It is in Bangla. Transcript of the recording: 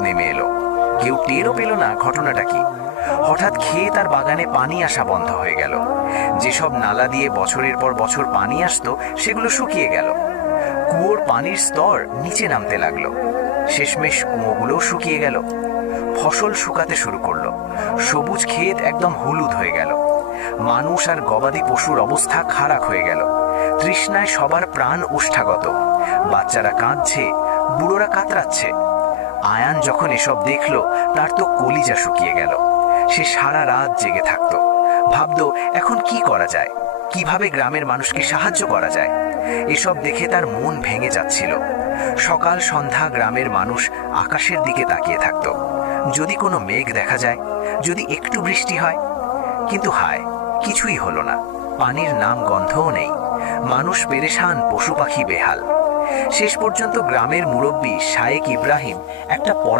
নেমে এলো। কেউ টেরও পেল না ঘটনাটা কি। হঠাৎ ক্ষেত আর বাগানে পানি আসা বন্ধ হয়ে গেল। যেসব নালা দিয়ে বছরের পর বছর পানি আসতো সেগুলো শুকিয়ে গেল। কুয়োর পানির স্তর নিচে নামতে লাগলো। শেষমেশ কুয়োগুলোও শুকিয়ে গেল। ফসল শুকাতে শুরু করলো। সবুজ ক্ষেত একদম হলুদ হয়ে গেল। মানুষ আর গবাদি পশুর অবস্থা খারাপ হয়ে গেল। তৃষ্ণায় সবার প্রাণ ওষ্ঠাগত। বাচ্চারা কাঁদছে, বুড়োরা কাতরাচ্ছে। আয়ান যখন এসব দেখল, তার তো কলিজা শুকিয়ে গেল। সে সারা রাত জেগে থাকতো, ভাবতো এখন কি করা যায়, কিভাবে গ্রামের মানুষকে সাহায্য করা যায়। এসব দেখে তার মন ভেঙে যাচ্ছিল। সকাল সন্ধ্যা গ্রামের মানুষ আকাশের দিকে তাকিয়ে থাকতো, যদি কোনো মেঘ দেখা যায়, যদি একটু বৃষ্টি হয়। কিন্তু হায়, কিছুই হলো না। পানির নাম গন্ধও নেই। মানুষ পেরেশান, পশু পাখি বেহাল। শেষ পর্যন্ত গ্রামের মুরব্বী শায়েক ইব্রাহিম একটা